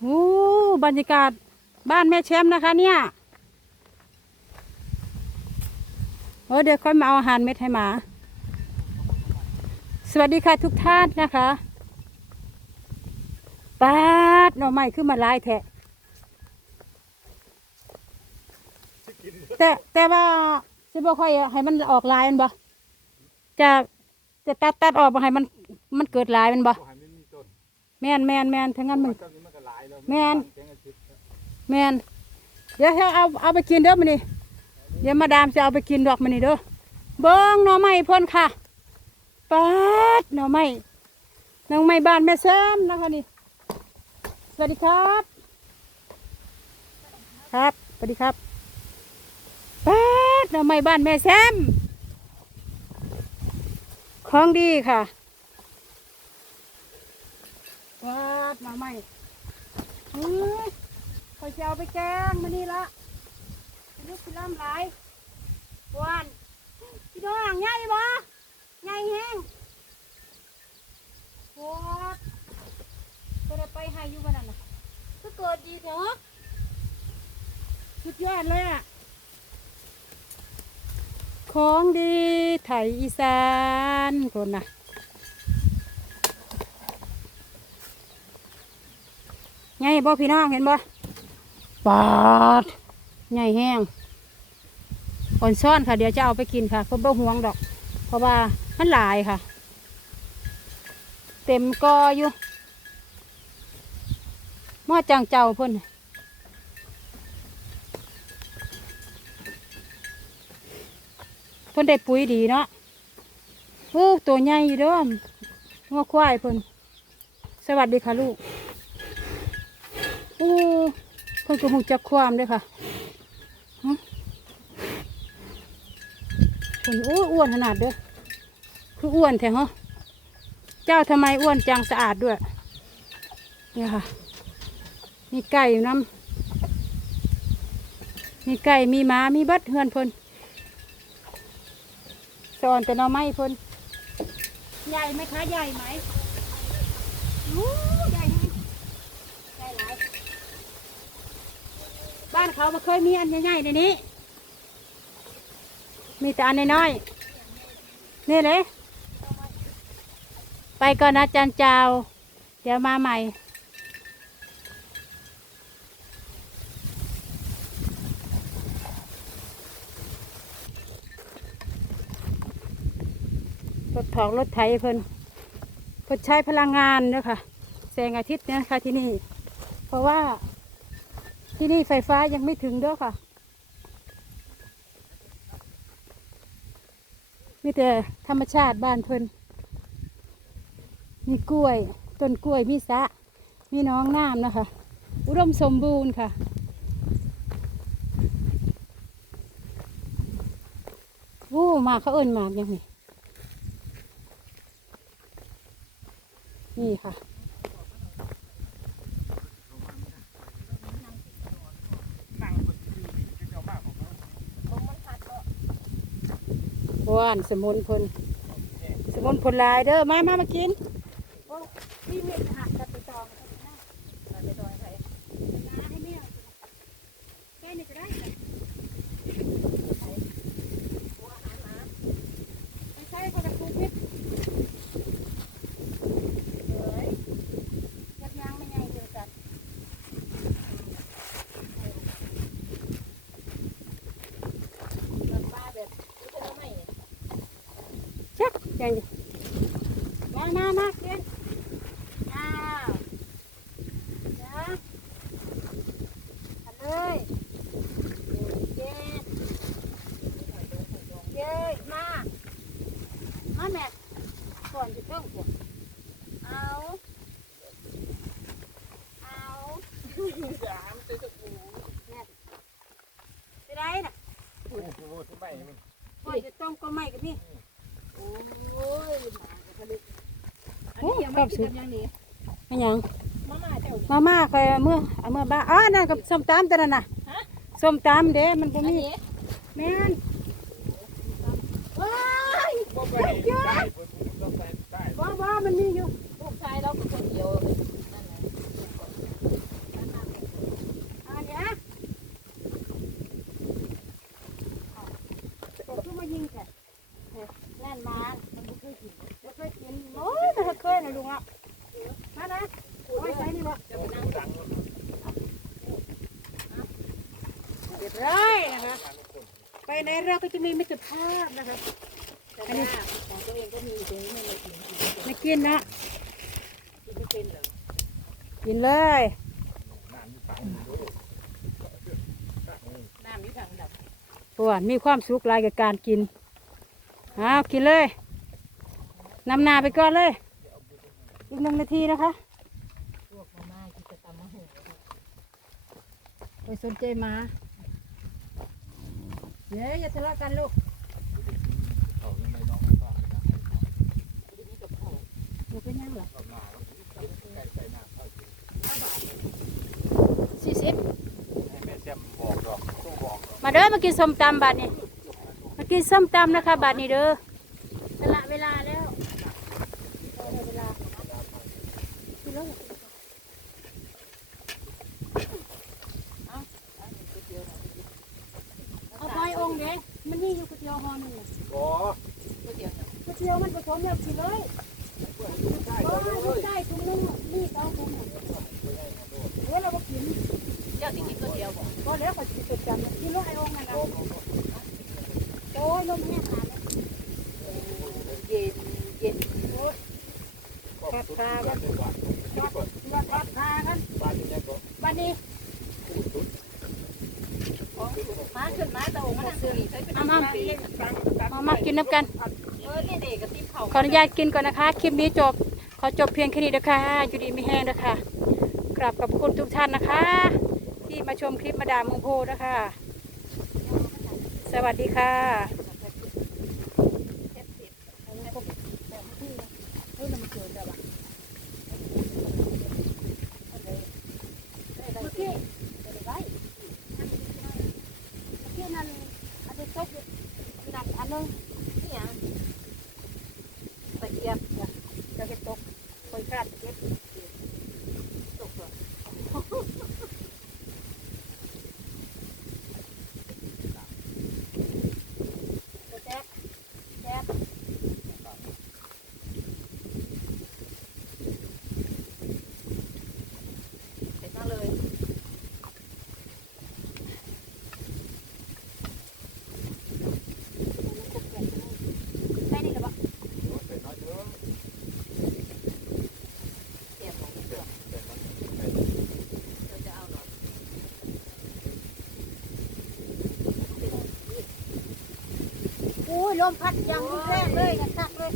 โอ้บรรยากาศบ้านแม่แชมป์นะคะเนี่ยโอ้เดี๋ยวค่อยมาเอาอาหารเม็ดให้หมา สวัสดีค่ะทุกท่านนะคะปาดหน่อไม้ขึ้นมาหลายแทะแต่แต่ว่าจะบ่ค่อยให้มันออกลายมันบ่จะจะตัดตัดออกบ่ให้มันมันเกิดลายมันบ่บ่ให้มันมีต้นแม่นแม่นแม่นทั้งนั้นมัน แมนแมนเดี๋ยวเอาเอาไปกินเด้อมันนี่เดี๋ยวมาดามจะเอาไปกินดอกมันนี่เด้อเบิ้งหน่อไม้เพ่นค่ะปาดหน่อไม้หน่อไม้บ้านแม่แซมนะคะนี่สวัสดีครับ ครับสวัสดีครับปาดหน่อไม้บ้านแม่แซมของดีค่ะปาดหน่อไม้ เฮ้ยคอยจะเอาไปแกงมานี่ละลูกพี่ล้ำหลายหวานพี่น้องใหญ่บ่ใหญ่แห้งโคตรก็ได้ไปให้อยู่วันนั้นน่ะก็เกิดดีเถอะสุดยอดเลยอะ ของดีไทยอีสานคนน่ะ ไงบ่พี่น้องเห็นบ่ปาดใหญ่แห้งอ่อนซ่อนค่ะ เดี๋ยวจะเอาไปกินค่ะเพราะบ่ห่วงดอก เพราะว่ามันหลายค่ะ เต็มกออยู่หม้อจังเจ้าเพิ่นเพิ่นได้ปุ๋ยดีเนาะโอ้ตัวใหญ่อยู่เด้องัวควายเพิ่นสวัสดีค่ะลูกโอ้เพิ่นก็หูจักความเลยค่ะฮะเพิ่นโอ้อ้วนขนาดเด้อคืออ้วนแท้เหรอเจ้าทำไมอ้วนจังสะอาดด้วย เนี่ยค่ะ มีไก่อยู่น้ำมีไก่มีหมามีบัดเฮือนเพิ่นสอนแต่หนอไม้เพิ่นใหญ่ไหมคะ ใหญ่ไหมโอ้ใหญ่ไหมใหญ่หลาย บ้านเขาไม่เคยมีอันใหญ่ๆในนี้ มีแต่อันน้อยๆนี่เลย ไปก่อนนะจันเจ้า เดี๋ยวมาใหม่รถถอกรถไถเพิ่นเพิ่นใช้พลังงานเนยคะแสงอาทิตย์เนี่ยนะคะที่นี่ เพราะว่า ที่นี่ไฟฟ้ายังไม่ถึงเด้อค่ะ มีแต่ธรรมชาติบ้านเพิ่นมีกล้วย ต้นกล้วยมีสะ มีน้องน้ำนะคะ อุดมสมบูรณ์ค่ะวู้หมาเขาเอิ้นมากยังไงนี่ค่ะ นั่งบนที่ที่เจ้าบ้านของเขา ว่านสมุนพลสมุนพลลายเด้อมามามากินโอ้พี่เมียจะหักกันไปตองไปตองใส่น้าให้เมียแค่นี้ก็ได้เลยไม่ใช่คนละคูพิษเฮ้ยยักยางไม่ไงเดือดจัดป้าแบบ ชักยังดิมามามากินอ้าวนะอันเลยเย้เย้มามาแม่ก่อนจะเโอ้ไปได้น่ะโหโหทำไมมันก่อนจะต้องก็ไม่กับพี่โอ้ยหมากับผลึกอันโอ้นี้ยังครัไม่บกิสุนดกันยังนี้ไม่หยังมาม่าเจ้านี่มาม่าคอยเอามื่อเอามื่อบ้าอ๋อนั่นกับส้มตำแต่นั่นน่ะฮะส้มตำเด้มันบ่อันมีนี้แม่นว้ายบ่ไปใต้คนต้องไปใต้บ่บ่มันมีอยู่ ม่นมามันบ่เคยกินบ่เคยกินโอ้ยแต่เคยนะลุงอะมานะโอ้ยใช่นี่บ่ะเรียบร้อยนะคะไปในเราก็จะมีมิตรภาพนะคะอันนี้ของตัวเองก็มีอตรงนี้ไม่กินไม่กินนะกินเป็หรอนลยน้ำมีถังดับปวดมีความสุขลายกับการกิน อากินเลยนำนาไปก่อนเลย อีกหนึ่งนาทีนะคะพวกมาม่ากินจะตำมะหูไปสนใจหมาเดี๋ยวอย่าทะเลาะกันลูกเขายังไม่น้องฝากนะทีนี้กับเขาหนูเป็นยังเหรอเราหนาเราไก่ใส่หน้าเข้าถึงสี่สิบให้แม่แซมบอกดอกต้องบอกดอกมาเด้อมากินส้มตำบาดนี้มา กินส้มตำนะคะบาดนี้เด้อเวลาเวลาแล้วเอาได้เวลากินแล้วเอาไปองค์เด้มันนี่อยู่ก๋วยเตี๋ยวหอหนึ่งอ๋อก๋วยเตี๋ยวก๋วยเตี๋ยวมันผสมแล้วกิเลยใช่ไม่ได้ถุงนึงนี่เอาถุงนึงเฮ้ยเราก็กินเจ้าที่กินก๋วยเตี๋ยวบอกก็แล้วก็กินประจำกินแล้วไอ้องค์นั่นนะ อ้ยลมแห้งขาดแล้วเย็นเย็นแคบขากันวัดวัดวัดขากันบ้านนี้ก็บัดนี้ของม้าขึ้นมาตะองมันนั่งซื้อนี่เคยเป็นเอามามามากินน้ำกันขออนุญาตกินก่อนนะคะ คลิปนี้จบ ขอจบเพียงแค่นี้นะคะอยู่ดีไม่แห้งนะคะกราบขอบคุณทุกท่านนะคะ ที่มาชมคลิปมาดามมงโพนะคะ สวัสดีค่ะเมื่อกี้เมื่อกี้นั่นอันนี้ตกอยู่หนักอันนึงเนี่ยตะเกียบจะเก็บตกคอยกระดเก็บ ตกก่อน ตัวแจ๊กแจ๊ก เสร็จมาเลย ใช่นี่หรือเปล่า ใส่น้อยเยอะ เตรียมของเตรียมเราจะเอาหรอ โอ้ย ลมพัดยังรุนแรงเลยนะคักเลย